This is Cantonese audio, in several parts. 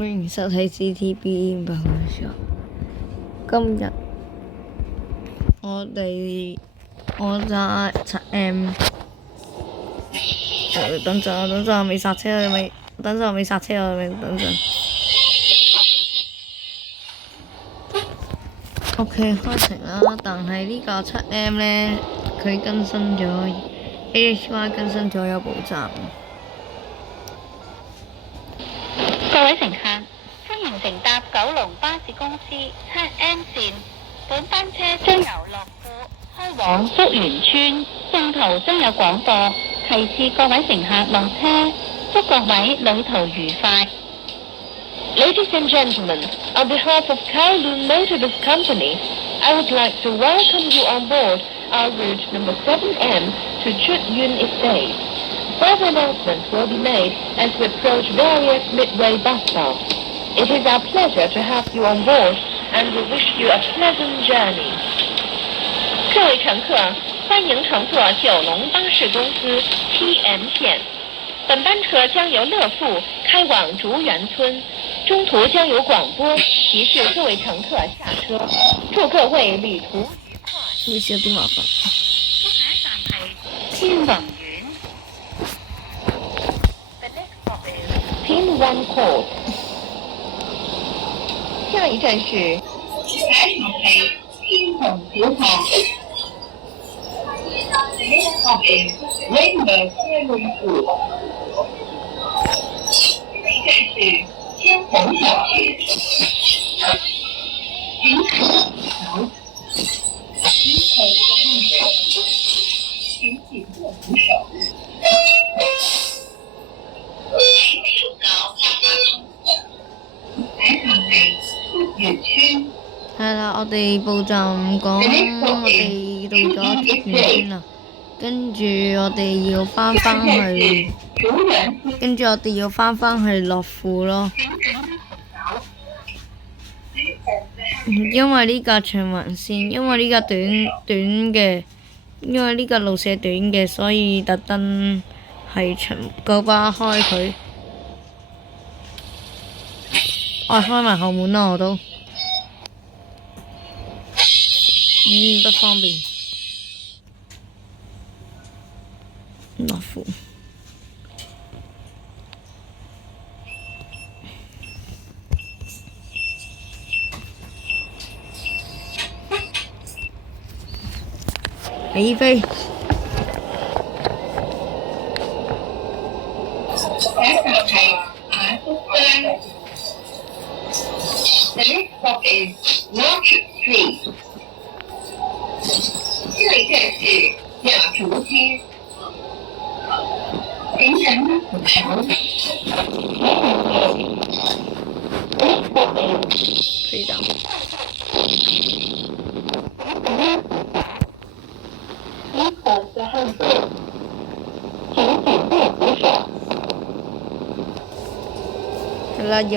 歡迎收睇 CTB 百分之十。今日我揸7M，等陣我未剎車啊！等陣我未剎車啊！等陣。OK 開程啦，但係呢架7M呢，佢更新咗 AHY 更新咗有補站。各位乘客，歡迎乘搭九龍巴士公司7M 線。本班車將由樂富開往福元村，上途將有廣播，提示各位乘客落車，祝各位旅途愉快。Ladies and gentlemen, on behalf of Kowloon Motorbus Company, I would like to welcome you on board our route number 7M to Chut Yun Estate. Further announcements will be made as we approach various midway bus stops. It is our pleasure to have you on board, and we wish you a pleasant journey. 各位乘客，欢迎乘坐九龙巴士公司 TM 线。本班车将由乐富开往竹园村，中途将有广播提示各位乘客下车。祝各位旅途愉快。會少啲麻煩。下一站係天宏苑。The next stop is 天灣 Court。下一站是下一站係天虹小學。The next stop is Rainbow Primary School。下一站是天虹小學。天虹橋。请紧握扶手。係啦，我哋報站講，我哋到咗竹園村啦，跟住我哋要翻去，樂富咯。因為呢架長環線，因為呢架因為呢架路線短嘅，所以特登係長九巴開佢。我開埋後門啦，我都不方便。樂富。起飛。The next stop is Market Street。下一站是雅竹街。行人路桥。非常。係啦，用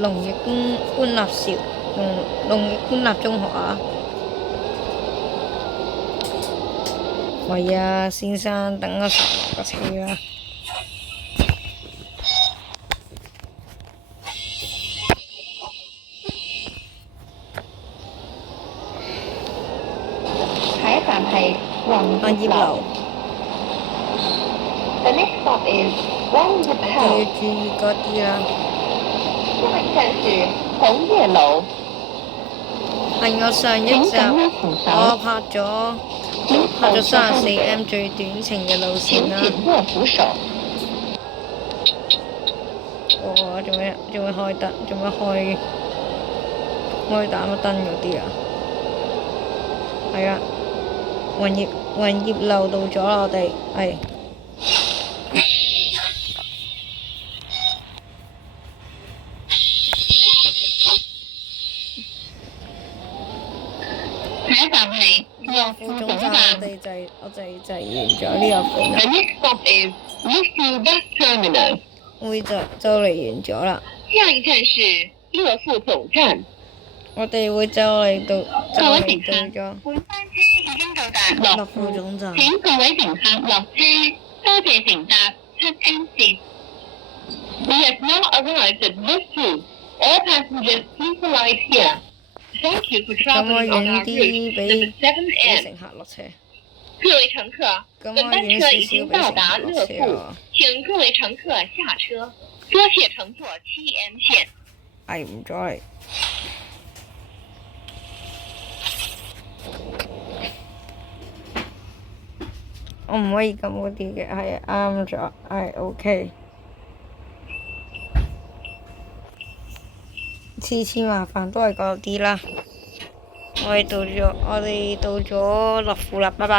農業官立中學啊。喂啊，先生，等我上個車啊。下一站係宏業樓。The next stop is 宏業就要注意嗰啲啦。下一站是紅葉樓。係我上一集我拍咗34M 最短程嘅路線啦。哇！仲會開燈，仲會開打乜燈嗰啲啊？係啊，雲業樓到咗啦，我哋係。下一站係樂富總站。我哋就完咗呢個款啦。The next stop is 樂富 Bus Terminal。就嚟完咗啦。下一站是樂富總站。我哋會就嚟到咗。本班車已經到達樂富總站。請各位乘客落車，多謝乘搭7M 線。have now arrived at Westfield. All passengers please alight here. Thank you for 咁我 traveling on 遠 our 啲 route 俾 number 俾 7M. 乘客落車。各位乘客，咁本班我遠車已少少俾經到達乘客落樂富，車啊。請各位乘客下車。多謝乘坐 7M 線。係唔該。我唔可以撳嗰啲嘅，係啱咗，係 OK。次次麻煩都係嗰啲啦。我哋到咗樂富啦，拜拜。